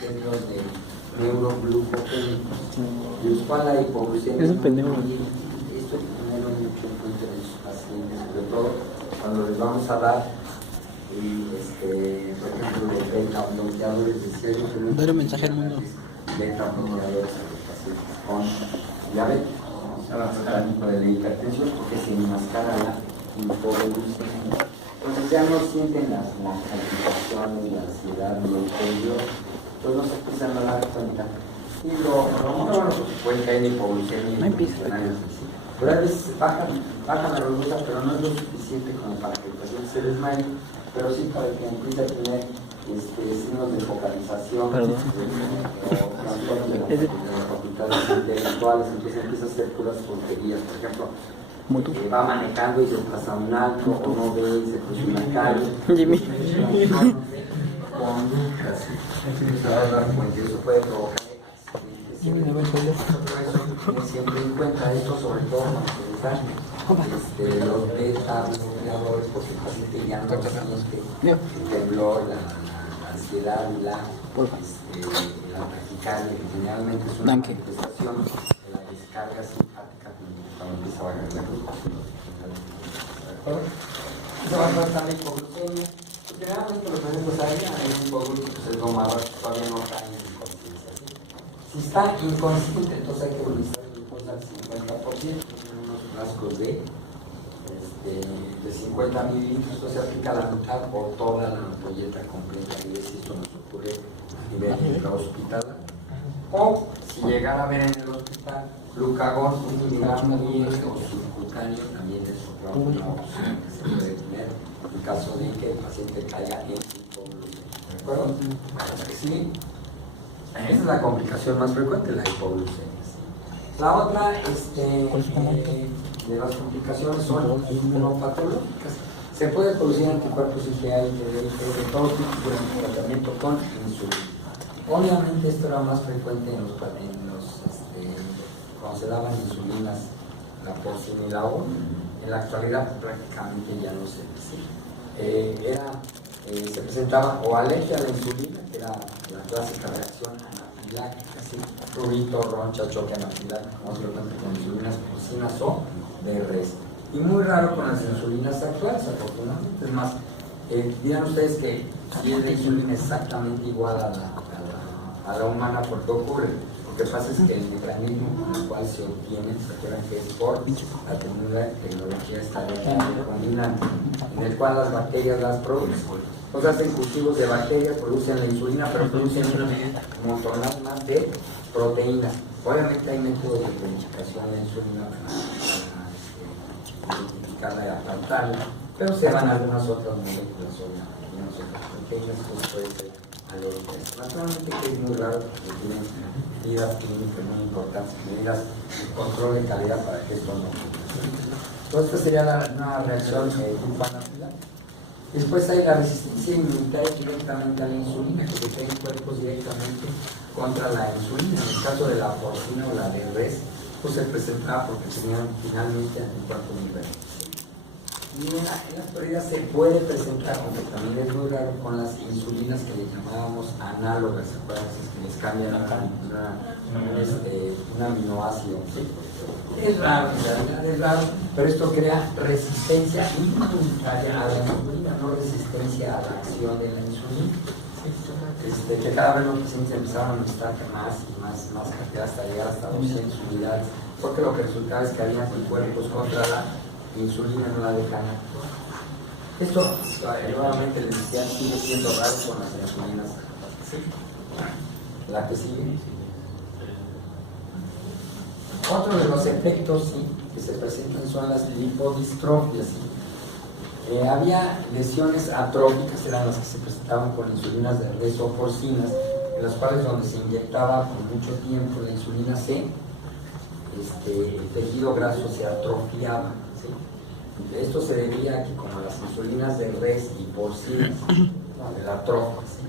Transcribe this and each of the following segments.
términos de neuroglucogénicos, de los cuales la hipoglucemia es un pendejo. Esto hay que tenerlo mucho en cuenta en sus pacientes, sobre todo cuando les vamos a dar por ejemplo, los beta bloqueadores de cierto. Dar un mensaje al mundo. Beta bloqueadores a los pacientes con diabetes, con la hipertensión, porque se enmascara la hipoglucemia. Entonces ya no sienten las complicaciones, la ansiedad, lo interior, pues no se empiezan a dar cuenta. Y lo bueno, puede caer en hipoglucemia. No empieza. Pero a veces bajan la glucosa, pero no es lo suficiente como para que el paciente se desmaye, pero sí para que empiece a tener signos de focalización, o trastornos de las facultades intelectuales, entonces empieza a hacer puras tonterías. Por ejemplo, va manejando y se pasa un alto, o no ve y se cruza una calle. Jimmy. Conductas, se va a dar cuenta, y eso puede provocar siempre en cuenta esto, sobre todo cuando están los beta bloqueadores, porque el paciente ya no siente el temblor, la ansiedad, la taquicardia, que generalmente es una manifestación de la descarga simpática cuando empieza a bajar la glucosa. ¿De acuerdo? Se va a tratar la hipoglucemia. Generalmente los pacientes hay un hipoglucemia, pues el domador todavía no cae en inconsciencia. Si está inconsciente, entonces hay que utilizar glucosa al 50%, unos frascos de 50 mililitros, esto se aplica a la mitad o toda la ampolleta completa, y esto nos ocurre a nivel hospitalario. O si llegara a ver en el hospital glucagón, 1 miligramo o subcutáneo, también es otra opción que se puede tener en caso de que el paciente caiga en hipoglucemia. ¿De acuerdo? Sí. Esa es la complicación más frecuente, la hipoglucemia. La otra de las complicaciones son inmunopatológicas. Se puede producir anticuerpos IgA y de todo tipo de tratamiento con insulina. Obviamente esto era más frecuente cuando se daban insulinas, la porcina y la O. En la actualidad prácticamente ya no se dice. Se presentaba o alergia a la insulina, que era la clásica reacción anafiláctica, ¿sí? Prurito, roncha, choque anafiláctico, como se lo cuenta con insulinas porcinas o de res. Y muy raro con las insulinas actuales, afortunadamente. Es más, dirán ustedes que si es la insulina exactamente igual a la humana, ¿por qué ocurre? Lo que pasa es que el mecanismo con el cual se obtiene, se acuerdan que es por la tecnología esta recombinante, en el cual las bacterias las producen. Entonces hacen cultivos de bacterias, producen la insulina, pero producen un montón más de proteínas. Obviamente hay métodos de purificación de la insulina para identificarla y apartarla, pero se van algunas otras moléculas o algunas otras proteínas, como puede ser alorones. Naturalmente que es muy raro porque tienen medidas clínicas muy importantes, medidas de control de calidad para que esto no ocurra. Entonces esta sería una reacción grupo anafiláctica. Después hay la resistencia inmunitaria directamente a la insulina, que se crean cuerpos directamente contra la insulina. En el caso de la porcina o la de res, pues se presentaba porque tenían finalmente anticuerpos niveles. Y en la actualidad se puede presentar, aunque también es muy raro, con las insulinas que le llamábamos análogas, ¿se acuerdan? Que les cambian un aminoácido. ¿Sí? Es raro, en realidad es raro, pero esto crea resistencia inmunitaria a la insulina, no resistencia a la acción de la insulina. Que cada vez los pacientes empezaron a necesitar más y más cantidad hasta llegar hasta 200 unidades, porque lo que resultaba es que había anticuerpos contra la insulina, no la dejan actuar. Esto, nuevamente les decía, sigue siendo raro con las insulinas. ¿Sí? La que sigue. Otro de los efectos que se presentan son las lipodistrofias. Había lesiones atróficas, eran las que se presentaban con insulinas de res o porcinas, en las cuales donde se inyectaba por mucho tiempo la insulina C, el tejido graso se atrofiaba. ¿Sí? Esto se debía a que como las insulinas de res y porcinas, la atrofia, ¿sí?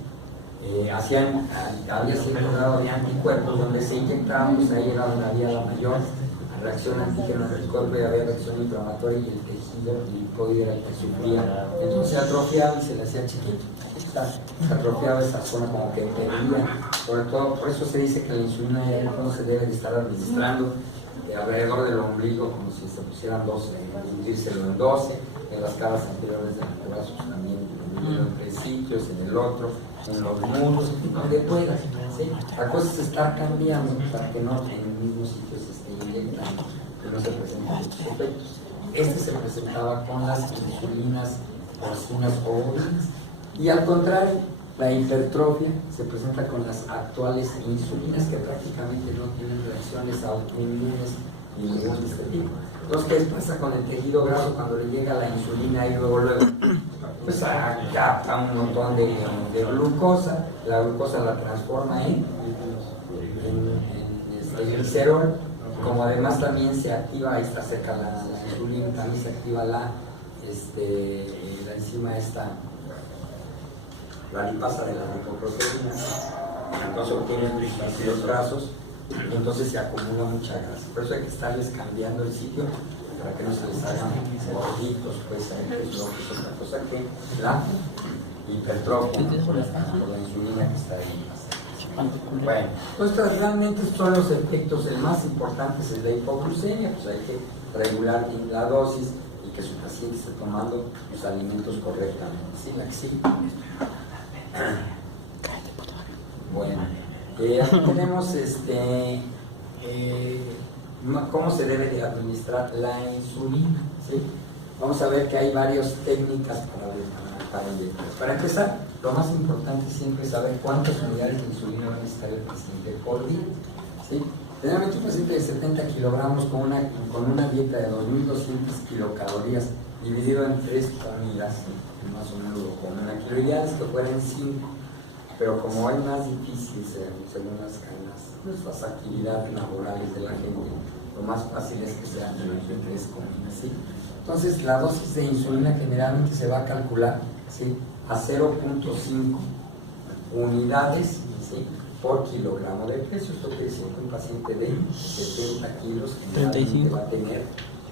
Había cierto grado de anticuerpos donde se inyectaban, pues ahí era donde había la mayor reacción antígena del cuerpo y había reacción inflamatoria y el tejido lipoide era el que sufría. Entonces se atrofiaba y se le hacía chiquito. está atrofiado esa zona, como que perdía, sobre todo, por eso se dice que la insulina ya no se debe de estar administrando alrededor del ombligo, como si se pusieran 12, dividírselo en 12, en las caras anteriores de los brazos también, en 3 sitios, en el otro, en los muslos, donde pueda, ¿sí? La cosa es estar cambiando para que no en el mismo sitio se esté inyectando, que no se presenten muchos efectos. Este se presentaba con las insulinas porcinas o bovinas, y al contrario, la hipertrofia se presenta con las actuales insulinas, que prácticamente no tienen reacciones autoinmunes ni ningún de este tipo. Entonces, ¿qué pasa con el tejido graso cuando le llega la insulina y luego? Pues capta un montón de glucosa, la glucosa la transforma en glicerol, como además también se activa, ahí está cerca la insulina, también se activa la enzima esta, la lipasa de la lipoproteína, entonces obtienen triglicéridos grasos y entonces se acumula mucha grasa. Por eso hay que estarles cambiando el sitio para que no se les hagan gorditos, pues es otra cosa que la hipertrofia por la insulina que está ahí. Bueno, pues realmente son los efectos, el más importante es la hipoglucemia, pues hay que regular la dosis y que su paciente esté tomando los alimentos correctamente. ¿Sí, Laxi? Bueno, aquí tenemos cómo se debe de administrar la insulina, ¿sí? Vamos a ver que hay varias técnicas para inyectar. Para empezar, lo más importante siempre es saber cuántas unidades de insulina va a necesitar el paciente por día, ¿sí? Generalmente un paciente de 70 kilogramos con una dieta de 2.200 kilocalorías dividido en 3 comidas, ¿sí? Más o menos lo comen. La lo ideal es que fueran 5, pero como es más difícil según las actividades laborales de la gente, lo más fácil es que sean entre 3 comidas, ¿sí? Entonces la dosis de insulina generalmente se va a calcular, ¿sí?, a 0.5 unidades, ¿sí?, por kilogramo de peso. Esto quiere decir que un paciente de 70 kilos generalmente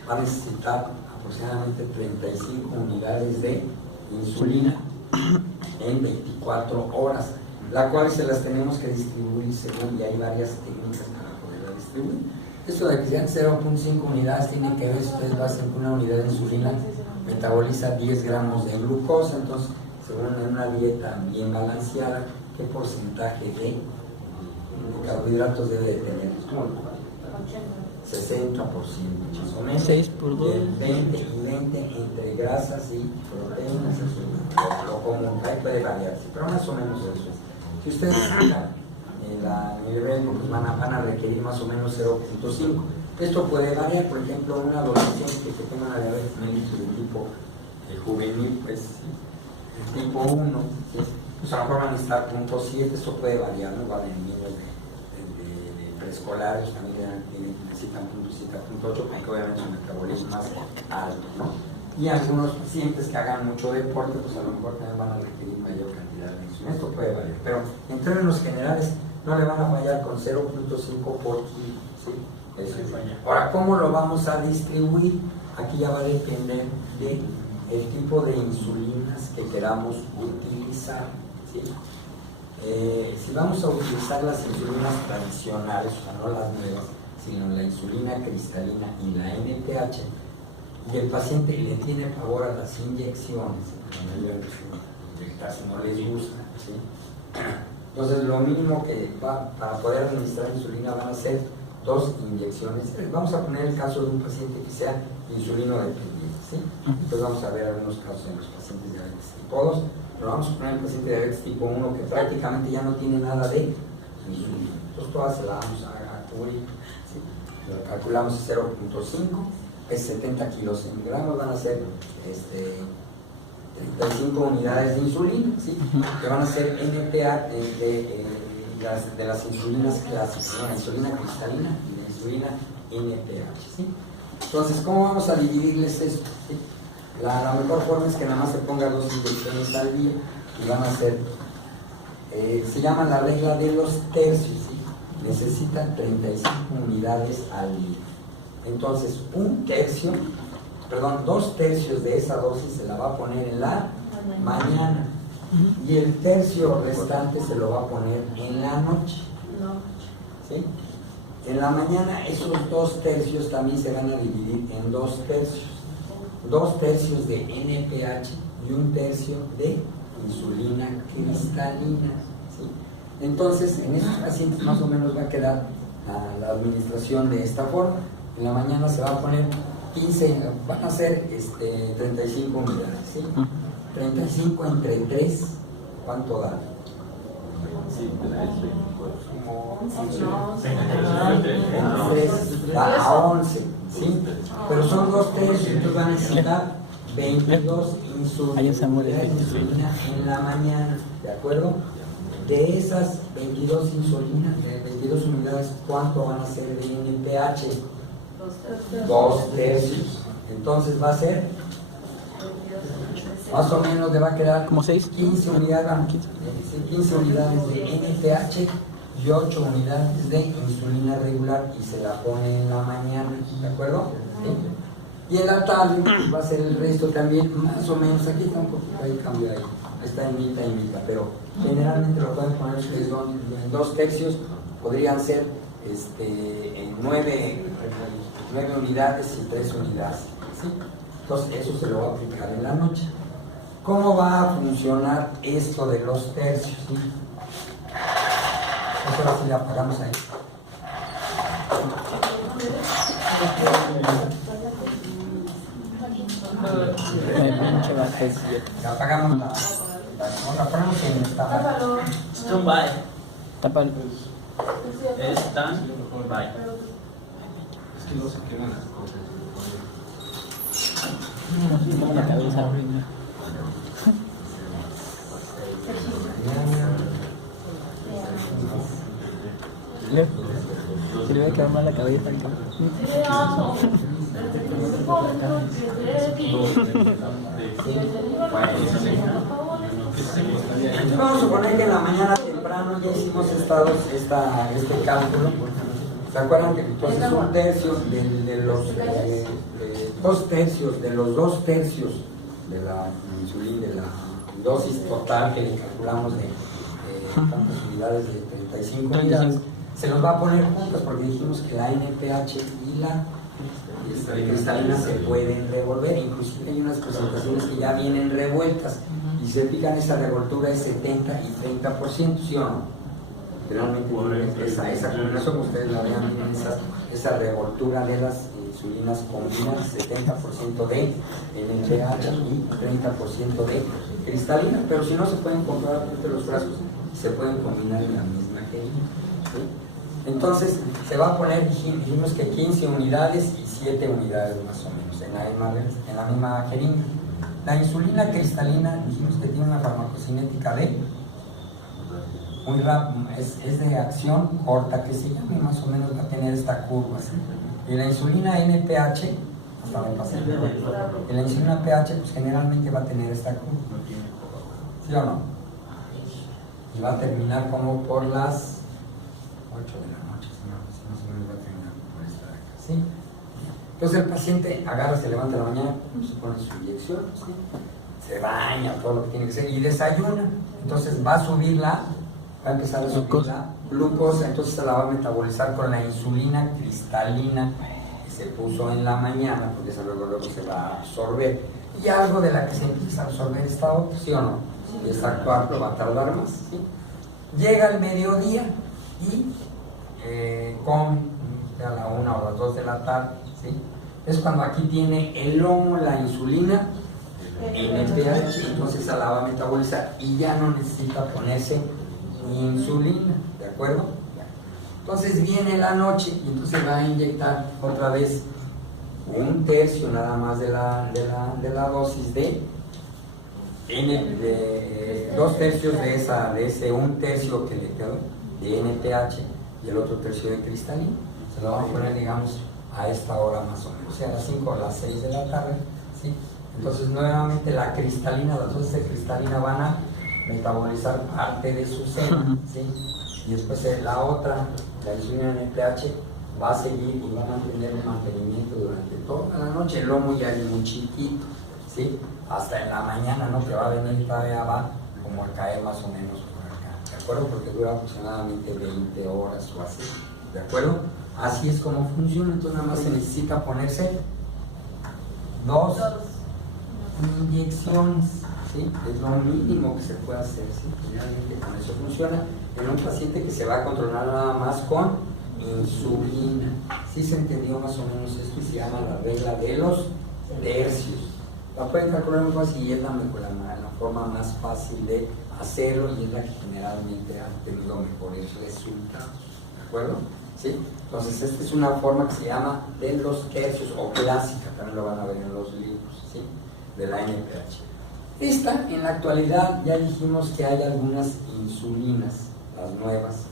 va a necesitar aproximadamente 35 unidades de insulina en 24 horas, la cual se las tenemos que distribuir según, y hay varias técnicas para poderla distribuir. Esto de que sean 0.5 unidades tiene que ver, ustedes lo hacen con una unidad de insulina, metaboliza 10 gramos de glucosa, entonces según en una dieta bien balanceada, ¿qué porcentaje de carbohidratos debe de tener? 60% más o menos, 6 por 2. 20 y 20 entre grasas y proteínas, lo común, ahí puede variar, sí, pero más o menos eso es. Si ustedes fijan el nivel, pues van a requerir más o menos 0.5. Esto puede variar, por ejemplo, un adolescente que tenga una diabetes mellitus de tipo juvenil, pues de tipo 1, ¿sí?, pues a lo mejor van a necesitar 0.7, esto puede variar, ¿no? Va de niños de preescolares, también necesitan 0.7, 0.8, porque obviamente su metabolismo es más alto, ¿no? Y algunos pacientes que hagan mucho deporte, pues a lo mejor también van a requerir mayor cantidad de insulina. Esto puede variar, pero en términos generales no le van a fallar con 0.5 por kilo, ¿sí? Ahora, ¿cómo lo vamos a distribuir? Aquí ya va a depender del tipo de insulinas que queramos utilizar, ¿sí? Si vamos a utilizar las insulinas tradicionales, o sea, no las nuevas, sino la insulina cristalina y la NPH, y el paciente le tiene pavor a las inyecciones, casi no les gusta, ¿sí? Entonces lo mínimo que para poder administrar insulina van a ser 2 inyecciones. Vamos a poner el caso de un paciente que sea insulino dependiente, ¿sí? Entonces vamos a ver algunos casos en los pacientes de diabetes tipo 2, pero vamos a poner el paciente de diabetes tipo 1 que prácticamente ya no tiene nada de insulina. Entonces todas se la vamos a cubrir, ¿sí? Lo calculamos 0.5, es 70 kilos en gramos, van a ser 35 unidades de insulina, ¿sí?, que van a ser NPA de las insulinas clásicas, ¿no?, la insulina cristalina y la insulina NPH, ¿sí? Entonces, ¿cómo vamos a dividirles esto? ¿Sí? La mejor forma es que nada más se ponga 2 inyecciones al día y van a ser, se llama la regla de los tercios, ¿sí? Necesitan 35 unidades al día. Entonces, 2 tercios de esa dosis se la va a poner en la mañana y el tercio restante se lo va a poner en la noche. ¿Sí? En la mañana esos 2 tercios también se van a dividir en 2 tercios. 2 tercios de NPH y 1 tercio de insulina cristalina. ¿Sí? Entonces, en esos pacientes más o menos va a quedar la administración de esta forma. En la mañana se va a poner 15, van a ser 35 unidades. ¿Sí? 35 entre 3, ¿cuánto da? Va a 11, ¿sí? Pero son 2 tercios, entonces van a necesitar 22 unidades de insulina en la mañana, ¿de acuerdo? De esas 22 unidades, ¿cuánto van a ser de NPH? 2 tercios. Entonces va a ser, más o menos le va a quedar como 6, 15 unidades, 15 unidades de NPH y 8 unidades de insulina regular, y se la pone en la mañana, ¿de acuerdo? ¿Sí? Y en la tarde va a ser el resto también, más o menos. Aquí está un poquito, ahí cambia, ahí está en mitad, pero generalmente lo pueden poner ustedes en 2 tercios, podrían ser en 9 unidades y 3 unidades, ¿sí? Entonces eso se lo va a aplicar en la noche. ¿Cómo va a funcionar esto de los tercios? ¿Sí? Eso ahora sí le apagamos ahí. Le apagamos la ponemos en esta. Stand by. Tápalo. Stand by. Es que no se quedan las cosas. Tengo la cabeza horrible. Se le va a quedar mal la cabeza. Vamos a suponer que en la mañana temprano ya hicimos este cálculo. ¿Se acuerdan que entonces un tercio de los 2 tercios de los 2 tercios de la insulina, de la dosis total que le calculamos de tantas unidades, de 35 unidades, se los va a poner juntas porque dijimos que la NPH y la cristalina se pueden revolver? Inclusive hay unas presentaciones que ya vienen revueltas y se fijan, esa revoltura es 70 y 30%, ¿sí o no? Realmente esa combinación, ustedes la vean, esa revoltura de las insulinas combina 70% de NPH y 30% de cristalina, pero si no se pueden comprar entre los frascos, se pueden combinar en la misma jeringa, ¿sí? Entonces se va a poner, dijimos que 15 unidades y 7 unidades más o menos en la misma jeringa. La insulina cristalina dijimos que tiene una farmacocinética de muy rápido, es de acción corta, que se llama, más o menos va a tener esta curva, ¿sí? Y la insulina NPH, hasta me pasé, y la insulina pH pues generalmente va a tener esta curva, ¿sí o no? Y va a terminar como por las 8 de la noche, si más o menos va a terminar por esta de acá, ¿sí? Entonces el paciente agarra, se levanta en la mañana, se pone su inyección, ¿sí? Se baña, todo lo que tiene que ser, y desayuna. Entonces va a subir va a empezar a subir la glucosa, entonces se la va a metabolizar con la insulina cristalina que se puso en la mañana, porque esa luego se va a absorber. Y algo de la que se empieza a absorber esta otra, ¿sí o no? Si es actuar, va a tardar más, ¿sí? Llega el mediodía y come a la 1 o las 2 de la tarde, ¿sí? Es cuando aquí tiene el lomo, la insulina en el pH, entonces se la va a metabolizar y ya no necesita ponerse insulina, ¿de acuerdo? Entonces viene la noche y entonces va a inyectar otra vez 1 tercio nada más de la dosis de 2 tercios de ese 1 tercio que le quedó de NPH y el otro tercio de cristalina. Se lo vamos a poner, digamos, a esta hora más o menos, o sea, a las 5 o las 6 de la tarde, ¿sí? Entonces nuevamente la cristalina, las dosis de cristalina van a metabolizar parte de su cena, ¿sí? Y después la otra, la insulina NPH, va a seguir y va a mantener un mantenimiento durante toda la noche. El lomo ya es muy chiquito, ¿sí? Hasta en la mañana, ¿no? Que va a venir, todavía va como a caer más o menos por acá, ¿de acuerdo? Porque dura aproximadamente 20 horas o así, ¿de acuerdo? Así es como funciona. Entonces nada más se necesita ponerse 2 inyecciones, ¿sí? Es lo mínimo que se puede hacer, ¿sí? Generalmente con eso funciona en un paciente que se va a controlar nada más con insulina. ¿Sí se entendió más o menos esto? Y se llama la regla de los tercios. La pueden calcular muy fácil y es la forma más fácil de hacerlo y es la que generalmente ha tenido mejores resultados, ¿de acuerdo? ¿Sí? Entonces esta es una forma que se llama de los tercios o clásica, también lo van a ver en los libros, ¿sí? De la NPH. Esta, en la actualidad, ya dijimos que hay algunas insulinas, las nuevas,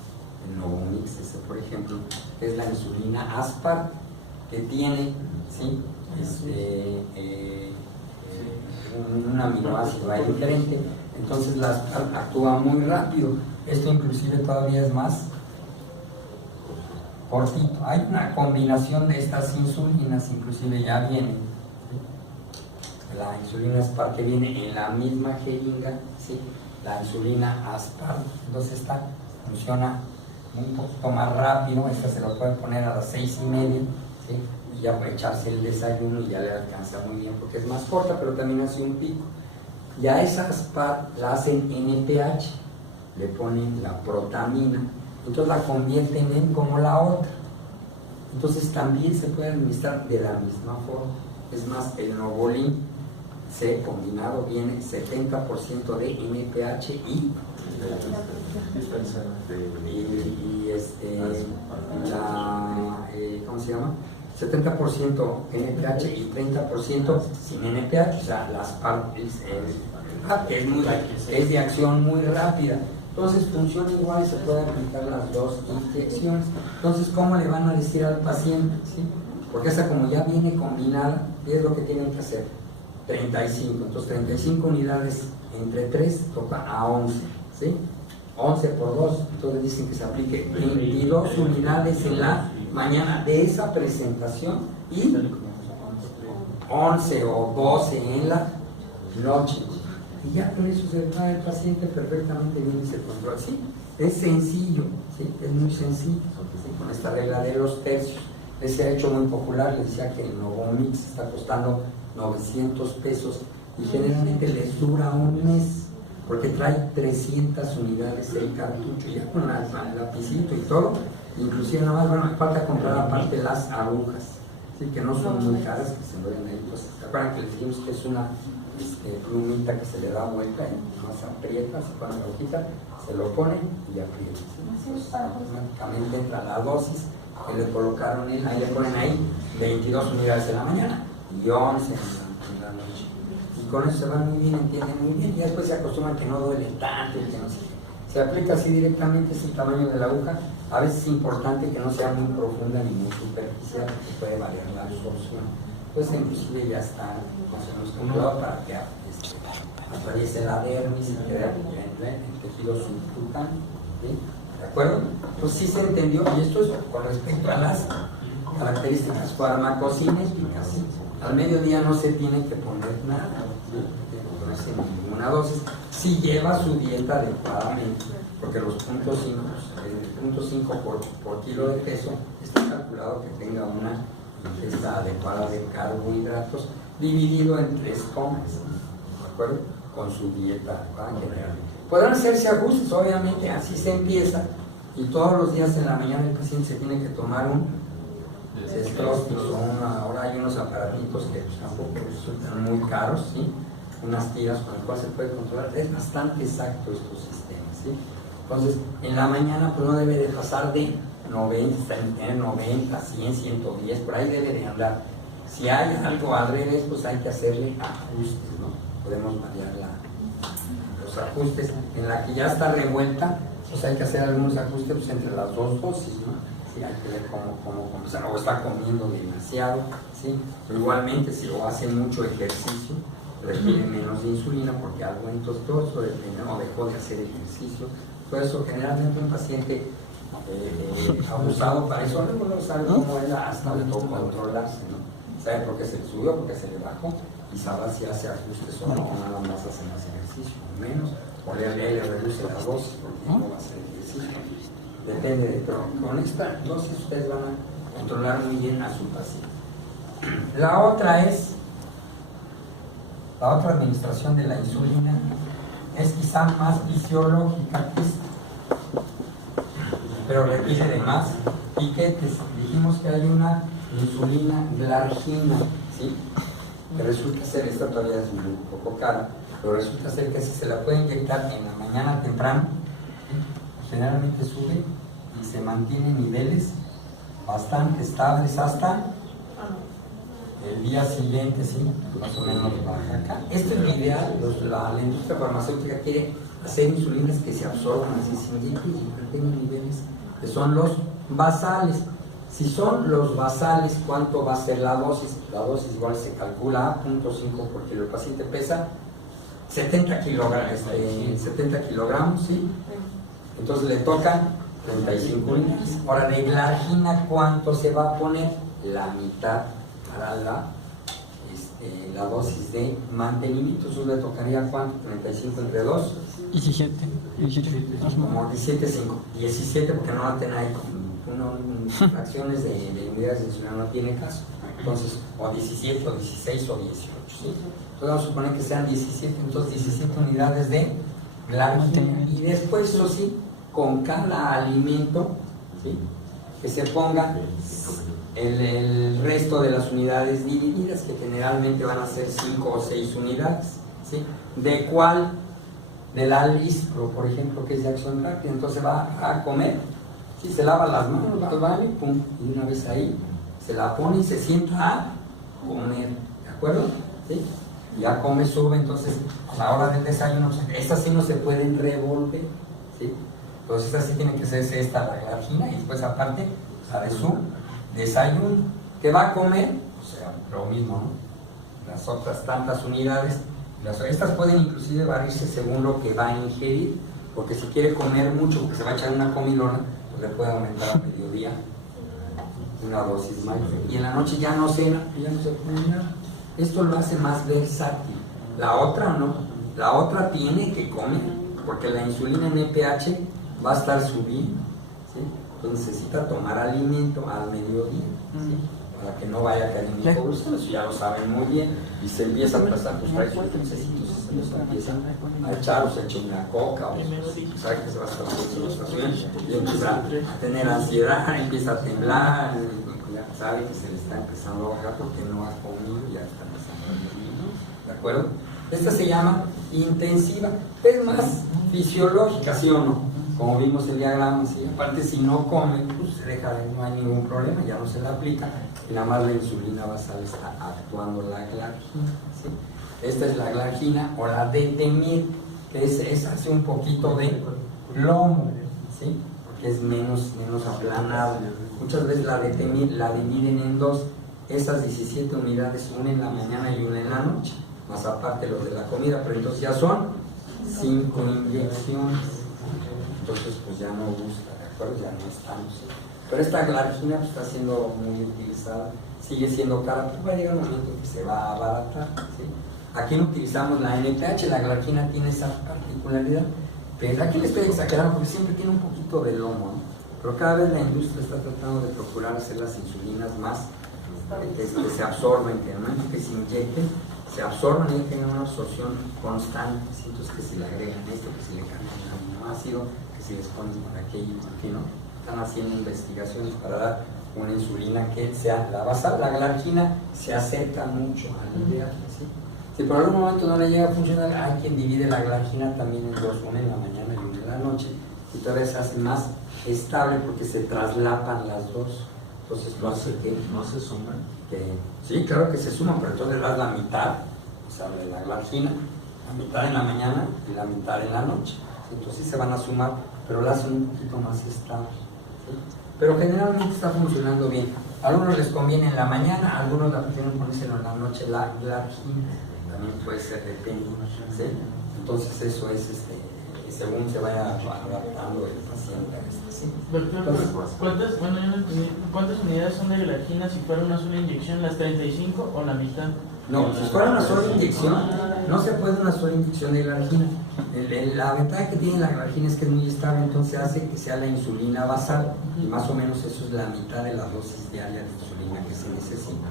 el Novomix, por ejemplo, que es la insulina Aspart, que tiene, ¿sí? Un aminoácido ahí diferente, entonces la Aspart actúa muy rápido. Esto inclusive todavía es más cortito. Hay una combinación de estas insulinas, inclusive ya viene, ¿sí? La insulina Aspart que viene en la misma jeringa, ¿sí? La insulina Aspart, entonces esta funciona un poquito más rápido. Esta se lo puede poner a las 6:30, ¿sí? Y ya puede echarse el desayuno y ya le alcanza muy bien porque es más corta, pero también hace un pico. Ya esa Aspart la hacen NPH, le ponen la protamina, entonces la convierten en como la otra. Entonces también se puede administrar de la misma forma. Es más, el Novolin C combinado viene 70% de NPH y ¿cómo se llama? 70% NPH y 30% sin NPH, o sea, las partes es de acción muy rápida. Entonces funciona igual y se puede aplicar las dos inyecciones. Entonces, ¿cómo le van a decir al paciente? ¿Sí? Porque esta como ya viene combinada, ¿qué es lo que tienen que hacer? 35, entonces 35 unidades entre 3 toca a 11, ¿sí? 11 por 2, entonces dicen que se aplique 22 unidades en la mañana de esa presentación y 11 o 12 en la noche. Y ya con eso se va el paciente perfectamente bien y se controla. Sí, es sencillo, ¿sí? Es muy sencillo, ¿sí? Con esta regla de los tercios. Se ha hecho muy popular, les decía que el Novomix está costando 900 pesos y generalmente les dura un mes porque trae 300 unidades el cartucho, ya con el lapicito y todo, inclusive nada más, bueno, falta comprar aparte las agujas, ¿sí? Que no son muy caras, que se mueven ahí. Pues, ¿te acuerdan que les dijimos que es una plumita que se le da vuelta y más aprieta, se pone la agujita, se lo pone y aprieta, ¿sí? Automáticamente entra la dosis que le colocaron, ahí le ponen ahí 22 unidades en la mañana y 11 en la noche. Y con eso se van muy bien, entienden muy bien, y después se acostumbran que no duele tanto, que no sé. Se aplica así directamente, es el tamaño de la aguja. A veces es importante que no sea muy profunda ni muy superficial, porque puede variar la absorción. Pues inclusive ya está calculado para que atraviese la dermis y quede el tejido subcutáneo, ¿sí? ¿De acuerdo? Pues sí se entendió, y esto es con respecto a las características farmacocinéticas, ¿sí? Al mediodía no se tiene que poner nada, no tiene que ponerse ninguna dosis, si lleva su dieta adecuadamente, porque los 0.5 por kilo de peso está calculado que tenga una ingesta adecuada de carbohidratos dividido en 3 comas, ¿de acuerdo? Con su dieta general. Podrán hacerse ajustes, obviamente, así se empieza, y todos los días en la mañana el paciente se tiene que tomar un Cestróspis o ahora hay unos aparatitos que tampoco resultan muy caros, ¿sí? Unas tiras con las cuales se puede controlar, es bastante exacto estos sistemas, ¿sí? Entonces, en la mañana pues no debe de pasar de 90, 100, 110, por ahí debe de andar. Si hay algo al revés, pues hay que hacerle ajustes, ¿no? Podemos variar los ajustes. En la que ya está revuelta, pues hay que hacer algunos ajustes pues, entre las dos dosis, ¿no? Sí, hay que ver cómo comenzar, o está comiendo demasiado, ¿sí? Pero igualmente, si lo hace mucho ejercicio, requiere menos de insulina porque algo entonces todo eso depende, o dejó de hacer ejercicio. Todo eso generalmente un paciente abusado para eso no sabe cómo es hasta autocontrolarse, ¿no? Sabe por qué se le subió, por qué se le bajó y sabrá si hace ajustes o no, o nada más hace más ejercicio o menos, o le reduce la dosis porque no va a ser ejercicio. Depende de todo. Con esta dosis ustedes van a controlar muy bien a su paciente. La otra administración de la insulina es quizá más fisiológica que esta, pero requiere de más piquetes. Dijimos que hay una insulina glargina, ¿sí? Que resulta ser, esta todavía es un poco cara, pero resulta ser que si se la puede inyectar en la mañana temprano, ¿sí? Generalmente sube y se mantiene en niveles bastante estables hasta el día siguiente, sí, más o menos baja acá. Esto es lo ideal. La industria farmacéutica quiere hacer insulinas que se absorban así sin inyección y mantengan niveles que son los basales. Si son los basales, ¿cuánto va a ser la dosis? La dosis igual se calcula a 0.5 por kilo. El paciente pesa 70 kilogramos, ¿sí? Entonces le tocan 35 unidades. Ahora, de glargina, ¿cuánto se va a poner? La mitad para la dosis de mantenimiento. Eso le tocaría ¿cuánto? 35 entre 2. 17. Como 17 porque no va a tener ahí fracciones de unidades de insulina, no tiene caso. Entonces, o 17, o 16, o 18. ¿sí? Entonces vamos a suponer que sean 17, entonces 17 unidades de glargina. Y después, eso sí, con cada alimento, ¿sí? Que se ponga el resto de las unidades divididas, que generalmente van a ser 5 o 6 unidades, ¿sí? ¿De cuál? Del Lispro, por ejemplo, que es de acción rápida. Entonces va a comer, ¿sí? Se lava las manos, va al baño, pum, y una vez ahí se la pone y se sienta a comer, ¿de acuerdo? ¿Sí? Ya come, sube, entonces a la hora del desayuno, estas sí no se pueden revolver, ¿sí? Entonces esta sí tiene que ser esta, la glargina, y después aparte la de su desayuno. ¿Qué va a comer? O sea, lo mismo, ¿no? Las otras tantas unidades, estas pueden inclusive variarse según lo que va a ingerir, porque si quiere comer mucho, porque se va a echar una comilona, pues le puede aumentar a mediodía una dosis mayor. Y en la noche ya no cena, ya no se come nada. Esto lo hace más versátil. La otra no. La otra tiene que comer, porque la insulina en EPH va a estar subiendo, ¿sí? Entonces necesita tomar alimento al mediodía, ¿sí? Para que no vaya a caer en hipoglucemia. Eso ya lo saben muy bien. Y se empieza a pasar, pues trae sus dulcecitos, se los empiezan a echar, o se echa una coca, o sabe que se va a estar haciendo situaciones, y empieza a tener ansiedad, empieza a temblar, ya sabe que se le está empezando a bajar porque no ha comido, ya está empezando a dormir, ¿de acuerdo? Esta se llama intensiva, es más fisiológica, ¿sí o no? Como vimos el diagrama, ¿sí? Aparte si no come, pues se deja, no hay ningún problema, ya no se le aplica, y nada más la insulina basal está actuando la glargina, ¿sí? Esta es la glargina o la detemir, que es hace un poquito de plomo, ¿sí? Porque es menos aplanado. Muchas veces la detemir la dividen en dos, esas 17 unidades, una en la mañana y una en la noche, más aparte los de la comida, pero entonces ya son 5 inyecciones. Entonces pues ya no gusta, ¿de acuerdo? Ya no estamos. Pero esta glargina pues, está siendo muy utilizada, sigue siendo cara, pero va a llegar un momento que se va a abaratar, ¿sí? Aquí no utilizamos la NPH, la glargina tiene esa particularidad, pero aquí le estoy exagerando porque siempre tiene un poquito de lomo, ¿no? Pero cada vez la industria está tratando de procurar hacer las insulinas más que se absorben, que en el momento que se inyecten, se absorban y tengan una absorción constante, ¿sí? Entonces que si le agregan esto, que si le cambian el aminoácido, que si les ponen por aquello, ¿sí, no? Están haciendo investigaciones para dar una insulina que sea la basal. La glargina se acerca mucho al ideal, ¿sí? Si por algún momento no le llega a funcionar, hay quien divide la glargina también en dos, una en la mañana y una en la noche, y todavía se hace más estable porque se traslapan las dos. Entonces lo hace que no se suman. Sí, claro que se suman, pero entonces das la mitad, o sea, de la glargina, la mitad en la mañana y la mitad en la noche. Entonces sí se van a sumar, pero la hacen un poquito más estable, ¿sí? Pero generalmente está funcionando bien. A algunos les conviene en la mañana, a algunos la prefieren ponérselo en la noche, la glargina también puede ser, depende, ¿sí? Entonces eso es según se vaya adaptando el paciente a esto, ¿sí? ¿Cuántas, bueno, yo no entendí, ¿cuántas unidades son de glargina si fuera una sola inyección? ¿Las 35 o la mitad? No, si fuera una sola inyección, no se puede una sola inyección de glargina. La ventaja que tiene la glargina es que es muy estable, entonces hace que sea la insulina basal, y más o menos eso es la mitad de la dosis diaria de insulina que se necesita.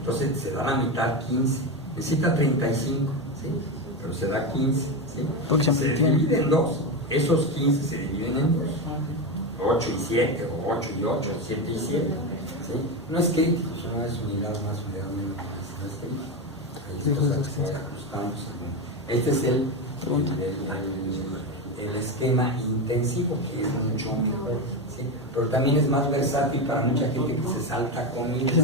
Entonces se da la mitad, 15, necesita 35, ¿sí? Pero se da 15, ¿sí? Porque se divide en dos, esos 15 se dividen en dos, 8 y 7, o 8 y 8, 7 y 7, ¿sí? No es crítico, no es unidad más, unidad menos, no es crítico. Este es el esquema intensivo, que es mucho mejor, ¿sí? Pero también es más versátil para mucha gente que se salta comidas.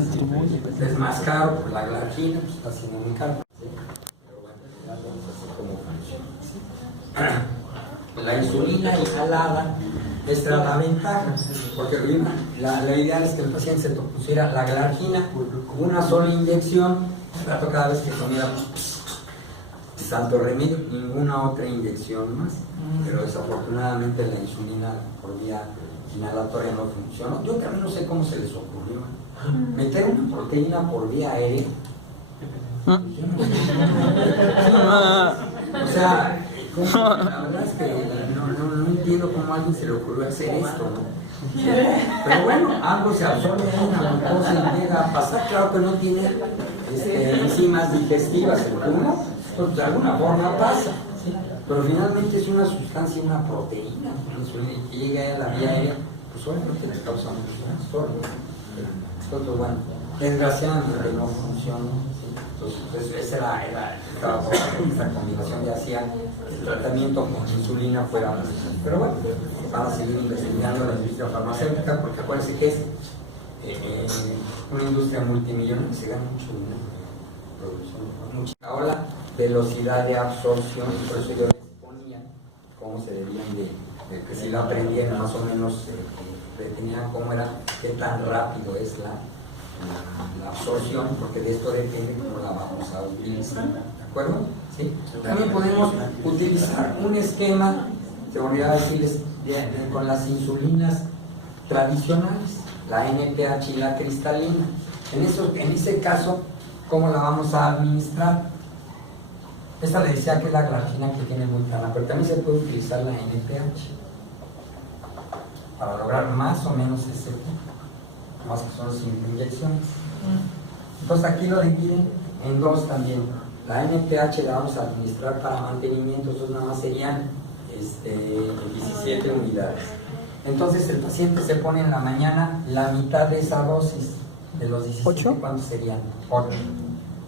Es más caro por la glargina, pues está siendo muy caro, ¿sí? Pero bueno, ya vemos así cómo funciona, ¿sí? La insulina inhalada, esta era la ventaja, porque la idea es que el paciente se pusiera la glargina, una sola inyección, cada vez que comiera santo remedio, ninguna otra inyección más. Pero desafortunadamente la insulina por vía inhalatoria no funcionó. Yo también no sé cómo se les ocurrió meter una proteína por vía aérea. O sea, la verdad es que no entiendo cómo a alguien se le ocurrió hacer esto, ¿no? Pero bueno, algo se absorbe en la glucosa y llega a pasar. Claro que no tiene enzimas digestivas el humo, pues de alguna forma pasa, ¿sí? Pero finalmente es una sustancia, una proteína, que llega a la vía aérea, pues obviamente le causa muchos trastornos. Entonces, bueno, desgraciadamente no funcionó, ¿sí? Entonces esa era esta combinación ya hacía que el tratamiento con insulina fuera más. Pero bueno, van a seguir investigando la industria farmacéutica, porque acuérdense que es una industria multimillonaria, se gana mucho dinero, producción. Ahora, velocidad de absorción, por eso yo les ponía cómo se debían de que si lo aprendían más o menos, detenían cómo era, qué tan rápido es la absorción, porque de esto depende cómo la vamos a utilizar, ¿de acuerdo? ¿Sí? También podemos utilizar un esquema, se me olvidaba decirles, con las insulinas tradicionales, la NPH y la cristalina. En ese caso, ¿cómo la vamos a administrar? Esta le decía que es la glargina que tiene muy clara, pero también se puede utilizar la NPH para lograr más o menos ese tipo, más que son 5 inyecciones. Entonces aquí lo dividen en dos también. La NPH la vamos a administrar para mantenimiento, entonces nada más serían 17 unidades. Entonces el paciente se pone en la mañana la mitad de esa dosis de los 17. ¿8? ¿Cuántos serían? 8.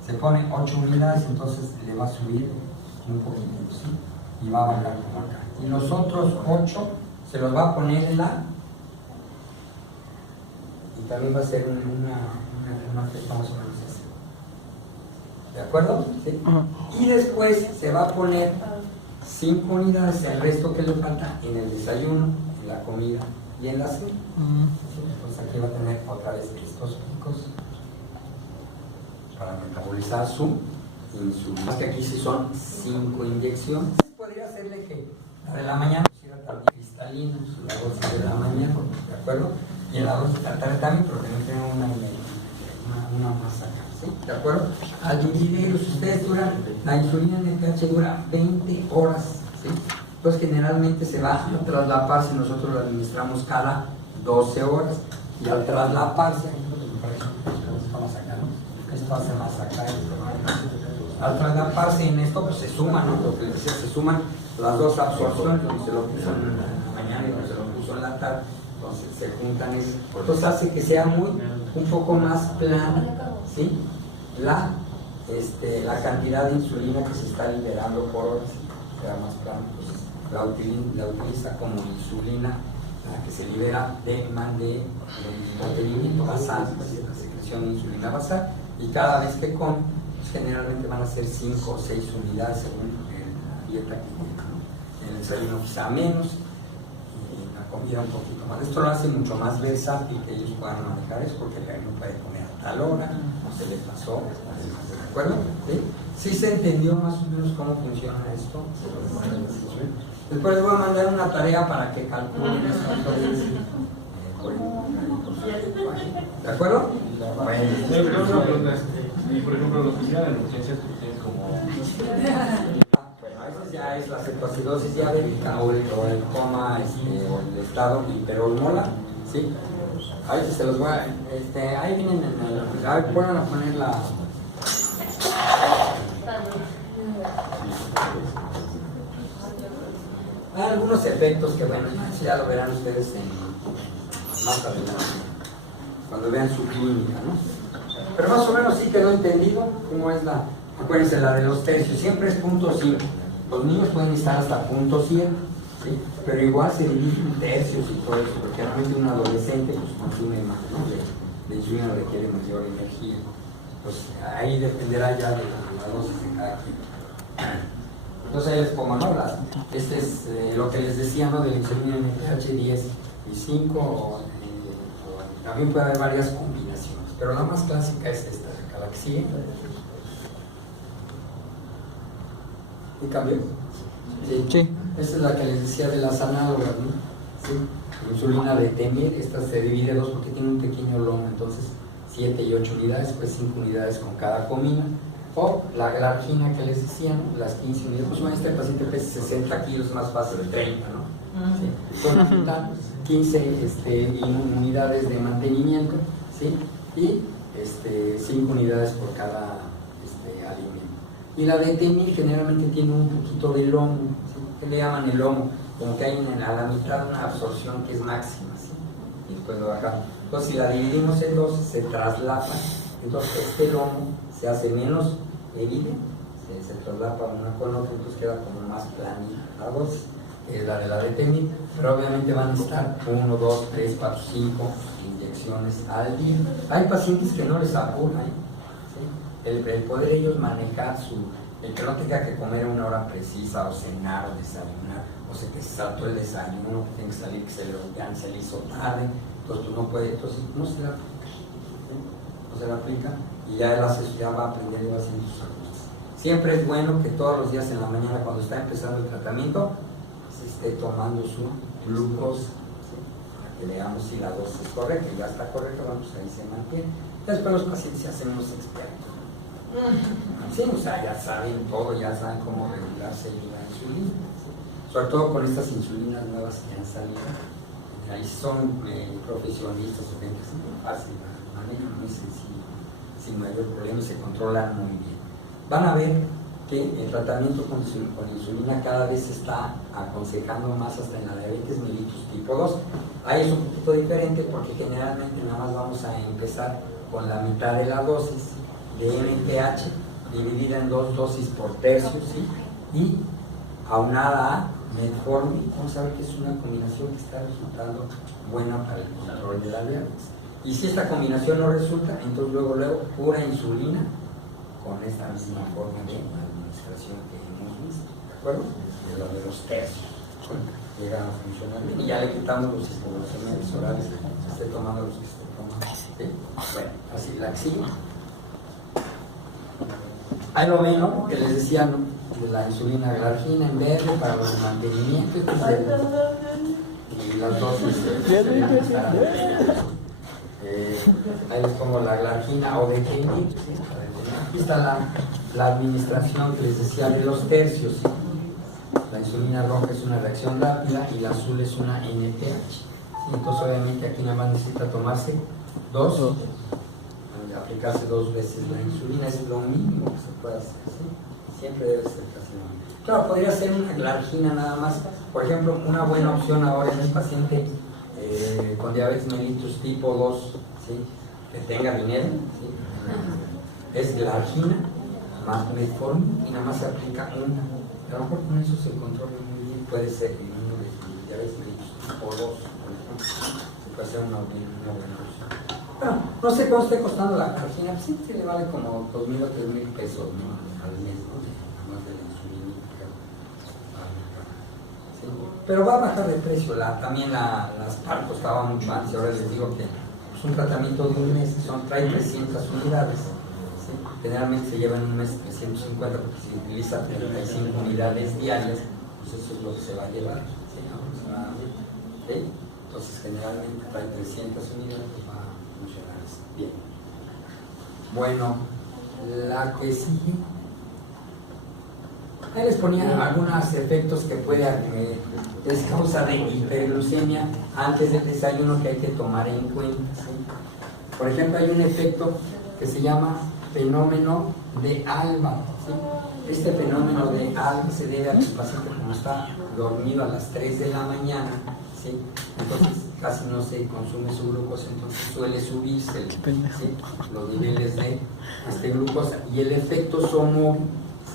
Se pone 8 unidades, entonces le va a subir un poquito, ¿sí? Y va a bajar como acá. Y los otros 8 se los va a poner en la... Y también va a ser una fecha más o menos así. ¿De acuerdo? ¿Sí? Y después se va a poner 5 unidades, el resto que le falta, en el desayuno, en la comida y en la cena. Entonces aquí va a tener otra vez estos picos para metabolizar su insulina. Más que aquí sí son 5 inyecciones. Podría hacerle que la de la mañana pusiera también cristalina, la dosis de la mañana, ¿de acuerdo? Y en la dosis de la tarde también, pero también tiene una más acá, ¿sí? ¿De acuerdo? Al dividir, ustedes la insulina en el pH dura 20 horas, ¿sí? Pues generalmente se va a traslapar si nosotros lo administramos cada 12 horas. Y al traslaparse, esto hace más acá, al traslaparse en esto, pues se suma, ¿no? Lo que les decía, se suman las dos absorciones, donde se lo puso en la mañana y donde se lo puso en la tarde, entonces se juntan eso. Entonces hace que sea un poco más plana, ¿sí? La cantidad de insulina que se está liberando por hora, sea más plana, pues la utiliza como insulina, la que se libera de mantenimiento basal, pues, la secreción de insulina basal, y cada vez que come, pues, generalmente van a ser 5 o 6 unidades según la dieta que tienen, ¿no? En el desayuno quizá menos, y en la comida un poquito más. Esto lo hace mucho más versátil que ellos puedan manejar eso, porque no puede comer a tal hora, no se le pasó, ¿de acuerdo? ¿Sí se entendió más o menos cómo funciona esto? Después les voy a mandar una tarea para que calculen eso. ¿De acuerdo? Bueno, Y por ejemplo, los que llegan en urgencias pues tienen como... bueno, a veces ya es la cetoacidosis diabética o el coma o el estado hiperosmolar, ¿sí? A veces se los voy a... ahí vienen en el... A ver, pueden a poner la... Hay algunos efectos que, bueno, ya lo verán ustedes más adelante, cuando vean su clínica, ¿no? Pero más o menos sí quedó entendido cómo es la... Acuérdense, la de los tercios, siempre es punto 5. Los niños pueden estar hasta punto 100, ¿sí? Pero igual se divide en tercios y todo eso, porque realmente un adolescente pues consume más, ¿no? De insulina requiere mayor energía. Pues ahí dependerá ya de la dosis de cada quien. Entonces es como, ¿no? Este es lo que les decía, ¿no? De la insulina NPH 10 y 5, también puede haber varias combinaciones, pero la más clásica es esta, la que sigue. ¿Y cambió? Sí. Sí. Esta es la que les decía de las análogas, ¿no? Sí. La insulina de Temir, esta se divide en dos porque tiene un pequeño lomo, entonces 7 y 8 unidades, pues 5 unidades con cada comina. O la glargina que les decía, ¿no? Las 15 unidades, pues bueno, este paciente pesa 60 kilos, más fácil de 30, ¿no? ¿Sí? Con la mitad, 15 unidades de mantenimiento, ¿sí? Y 5 unidades por cada alimento. Y la de Temir generalmente tiene un poquito de lomo, ¿sí? ¿Qué le llaman el lomo? Como que hay a la mitad una absorción que es máxima, ¿sí? Y después lo baja. Entonces si la dividimos en dos, se traslapa, entonces este lomo se hace menos evidente, se traslapa una con otra, entonces queda como más planita la dosis, que es la de la de Temir, pero obviamente van a estar 1, 2, 3, 4, 5 inyecciones al día. Hay pacientes que no les apura, ¿sí? El poder ellos manejar el que no tenga que comer a una hora precisa, o cenar, o desayunar, o se te saltó el desayuno, que tiene que salir, que se le hizo tarde, entonces tú no puedes, entonces no se la aplica, ¿sí? No se la aplica, y ya el asesor ya va a aprender y va haciendo sus ajustes. Siempre es bueno que todos los días en la mañana, cuando está empezando el tratamiento, se esté tomando su glucosa, ¿sí? Para que veamos si la dosis es correcta, y ya está correcta, bueno, pues ahí se mantiene. Después los pacientes se hacen unos expertos. Sí, o sea, ya saben todo, ya saben cómo regularse la insulina, ¿sí? Sobre todo con estas insulinas nuevas que han salido. Ahí son profesionistas o gente así, muy fácil, manejan muy sencillo, sin mayor problema, y se controlan muy bien. Van a ver que el tratamiento con insulina cada vez se está aconsejando más hasta en la diabetes mellitus tipo 2. Ahí es un poquito diferente porque generalmente nada más vamos a empezar con la mitad de la dosis de NPH dividida en 2 dosis por tercio, ¿sí? Y aunada a metformin. Vamos a ver que es una combinación que está resultando buena para el control de la diabetes. Y si esta combinación no resulta, entonces luego pura insulina con esta misma forma de administración que hemos visto, ¿de acuerdo? De lo de los tercios. Llegan a funcionar bien y ya le quitamos los estimulaciones orales, se esté tomando los que se toman, ¿sí? Bueno, así la sigo. Hay lo menos que les decía, ¿no? De la insulina glargina en verde para los mantenimientos y las dosis ahí es como la glargina o de Temir, ¿sí? Aquí está la administración que les decía de los tercios, ¿sí? La insulina roja es una reacción rápida y la azul es una NPH, ¿sí? Entonces obviamente aquí nada más necesita tomarse dos, aplicarse 2 veces la insulina, es lo mínimo que se puede hacer, ¿sí? Siempre debe ser casi lo mismo. Claro, podría ser una glargina nada más. Por ejemplo, una buena opción ahora en el paciente con diabetes mellitus tipo 2, ¿sí? Que tenga dinero, ¿sí? Es glargina más metformin y nada más se aplica una. A lo mejor con eso se controla muy bien. Puede ser el niño de diabetes mellitus tipo 2, por ejemplo. Se puede hacer una buena opción. Bueno, no sé cuánto esté costando la glargina, pues sí que le vale como 2,000 o 3,000 pesos, ¿no? Al mes, ¿no? Además de la insulina. ¿Sí? Pero va a bajar de precio. También las par costaban mucho antes. Ahora les digo que es un tratamiento de un mes, trae 300 unidades. ¿Sí? Generalmente se lleva en un mes 350 porque si utiliza 35 unidades diarias, pues eso es lo que se va a llevar. ¿Sí? ¿Sí? Entonces generalmente trae 300 unidades, pues va a funcionar bien. Bueno, la que sigue. Ahí les ponía algunos efectos que puede es causa de hiperglucemia antes del desayuno que hay que tomar en cuenta, ¿sí? Por ejemplo, hay un efecto que se llama fenómeno de alba, ¿sí? Este fenómeno de alba se debe a que el paciente, como está dormido a las 3 de la mañana, ¿sí? Entonces casi no se consume su glucosa, entonces suele subirse, ¿sí? Los niveles de glucosa, y el efecto SOMO,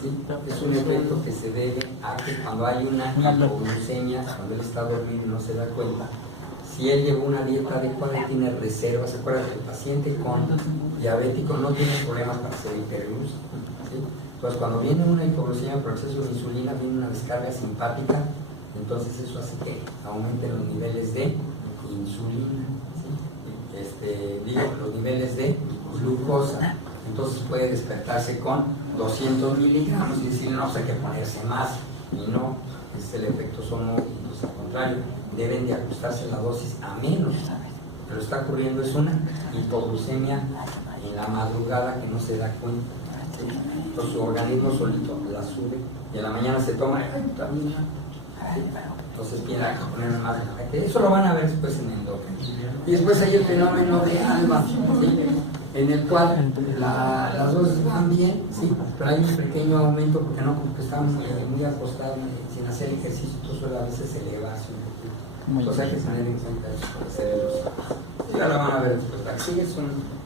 ¿sí? Es un efecto que se debe a que cuando hay una hipoglucemia, cuando él está dormido y no se da cuenta, si él lleva una dieta adecuada y tiene reservas, se acuerda que el paciente con diabético no tiene problemas para ser hiperglucémico, ¿sí? Entonces cuando viene una hipoglucemia por exceso de insulina, viene una descarga simpática, entonces eso hace que aumenten los niveles de insulina, ¿sí? Los niveles de glucosa, entonces puede despertarse con 200 miligramos y decirle, no, pues hay que ponerse más, y no, es el efecto SOMO, entonces al contrario, deben de ajustarse la dosis a menos, pero está ocurriendo es una hipoglucemia en la madrugada que no se da cuenta, ¿sí? Entonces su organismo solito la sube y en la mañana se toma, también, ¿sí? Entonces viene a poner más en la mente. Eso lo van a ver después en el endocrino. Y después hay el fenómeno de alba, ¿sí? En el cual las dosis van bien, ¿sí? Pero hay un pequeño aumento porque no, porque está muy acostado sin hacer ejercicio, entonces a veces elevarse un poquito. Entonces hay que tener en cuenta eso para hacer el ya la van a ver después. Taxi son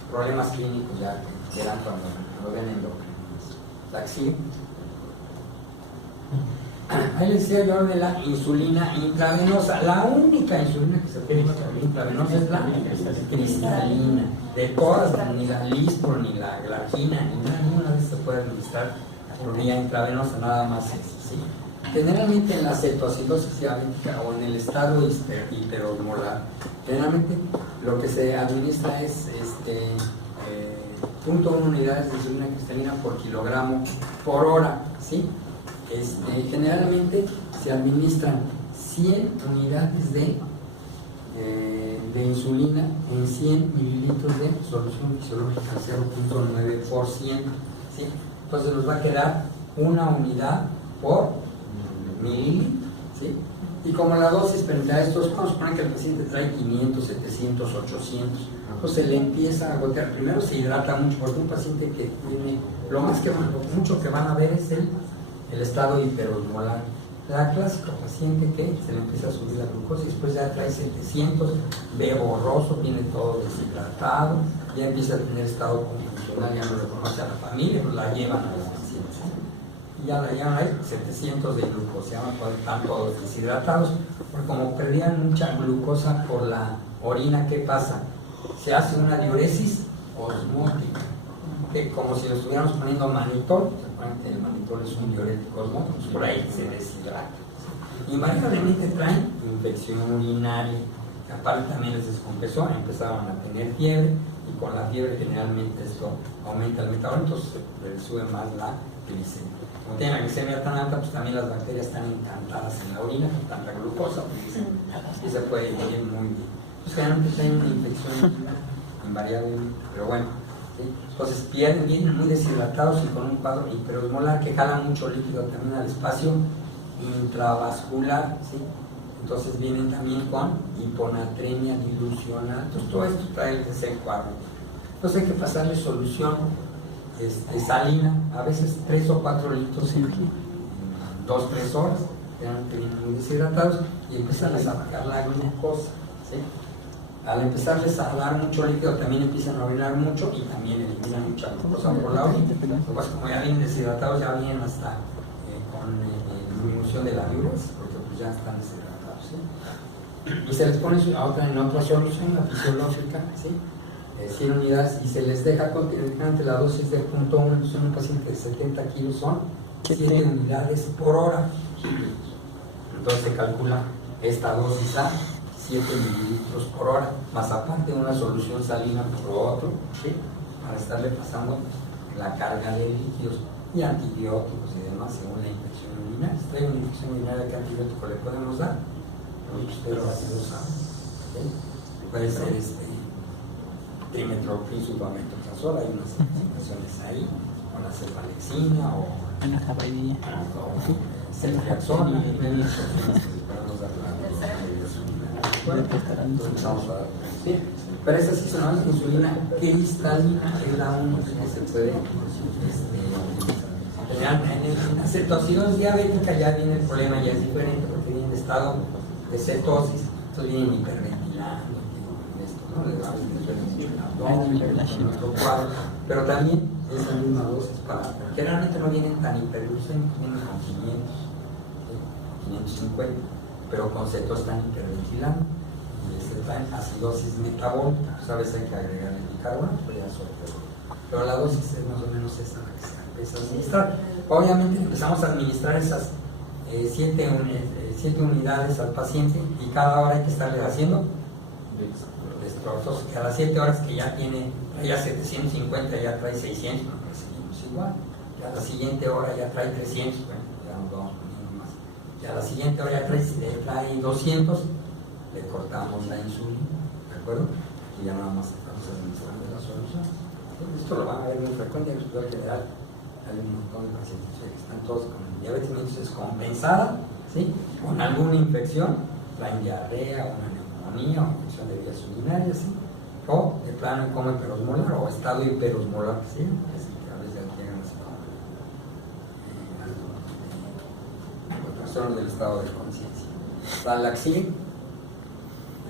problemas clínicos ya que eran cuando ven endocrinos. Taxi. Ahí les decía yo de la insulina intravenosa. La única insulina que se puede distribuir intravenosa es la cristalina. De todas, ni la Lispro, ni la Glargina, ninguna de estas se puede administrar por vía intravenosa, nada más eso, ¿sí? Generalmente en la cetoacidosis diabética o en el estado hiperosmolar, generalmente lo que se administra es 0.1 unidades de insulina cristalina por kilogramo por hora, ¿sí? Generalmente se administran 100 unidades de insulina en 100 mililitros de solución fisiológica, 0.9%, ¿sí? Entonces nos va a quedar una unidad por mililitro, ¿sí? Y como la dosis frente a estos, vamos a suponer que el paciente trae 500, 700, 800, entonces le empieza a gotear. Primero se hidrata mucho, porque un paciente que tiene, lo mucho que van a ver es el estado hiperosmolar. La clásica paciente que se le empieza a subir la glucosa y después ya trae 700, ve borroso, viene todo deshidratado, ya empieza a tener estado confusional, ya no lo conoce a la familia, pues la llevan a los pacientes. Y ya la llevan ahí 700 de glucosa, están todos deshidratados, porque como perdían mucha glucosa por la orina, ¿qué pasa? Se hace una diuresis osmótica, que como si lo estuviéramos poniendo manitol. El manitol es un diurético osmótico, pues por ahí se deshidrata. Invariablemente traen infección urinaria, que aparte también les descompensó, empezaban a tener fiebre, y con la fiebre generalmente esto aumenta el metabolismo, entonces se sube más la glicemia. Como tienen la glicemia tan alta, pues también las bacterias están encantadas en la orina con tanta glucosa, pues, y se puede vivir muy bien. Pues generalmente traen una infección urinaria, invariablemente, pero bueno. ¿Sí? Entonces vienen muy deshidratados y con un cuadro hiperosmolar que jala mucho líquido también al espacio intravascular, ¿sí? Entonces vienen también con hiponatremia dilucional. Entonces todo esto trae ese cuadro. Entonces hay que pasarle solución salina, a veces 3 o 4 litros en 2-3 horas, generalmente vienen muy deshidratados, y empezarles a bajar la glucosa, ¿sí? Al empezarles a dar mucho líquido también empiezan a orinar mucho y también eliminan mucha glucosa por la orina. Pues como ya vienen deshidratados, ya vienen hasta con disminución de la diuresis, porque pues ya están deshidratados, ¿sí? Y se les pone en otra solución, la fisiológica, ¿sí? 100 unidades, y se les deja continuamente la dosis de 0.1, son un paciente de 70 kilos, son 7 unidades por hora. Entonces se calcula esta dosis a 7 mililitros por hora, más aparte una solución salina por otro, ¿sí? Para estarle pasando la carga de líquidos y antibióticos y demás según la infección urinaria. Si trae una infección urinaria, ¿qué antibiótico le podemos dar? Ustedes así lo saben. Puede ser trimetoprim, sulfametronidazol, hay unas situaciones ahí, con la cefalexina o En la caballilla. ceftriaxona. Sí, pero esa sí son las insulina cristalina, que es la única que se puede en la cetoacidosis diabética. Ya viene el problema, ya es diferente, porque viene en estado de cetosis, entonces vienen hiperventilando, ¿no? Le damos nuestro cuadro, pero también esa misma dosis para, generalmente no vienen tan hiperglucémicos, vienen con 550, pero con cetos están hiperventilando y traen acidosis metabólica, pues a veces hay que agregar el bicarbonato, pues ya pero la dosis es más o menos esa la que se empieza a administrar. Obviamente empezamos a administrar esas 7 unidades al paciente, y cada hora hay que estarle haciendo destrozos. A las 7 horas que ya tiene, ya 750, ya trae 600, pues seguimos igual. Ya a la siguiente hora ya trae 300, bueno, ya nos vamos poniendo más. Ya a la siguiente hora ya trae 200, le cortamos la insulina, ¿de acuerdo? Y ya nada más estamos administrando la solución. Esto lo van a ver muy frecuente en el hospital general. Hay un montón de pacientes que están todos con diabetes mellitus descompensada, ¿sí? Con alguna infección, traen diarrea, una neumonía, o infección de vías urinarias, ¿sí? O de plano en coma hiperosmolar o estado hiperosmolar, ¿sí? Así que a veces llegan así como trastornos del estado de conciencia. Relaxing.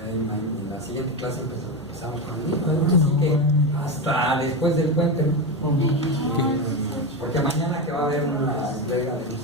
En la siguiente clase empezamos con el mismo, así que hasta después del puente, ¿no? Porque mañana que va a haber una entrega de los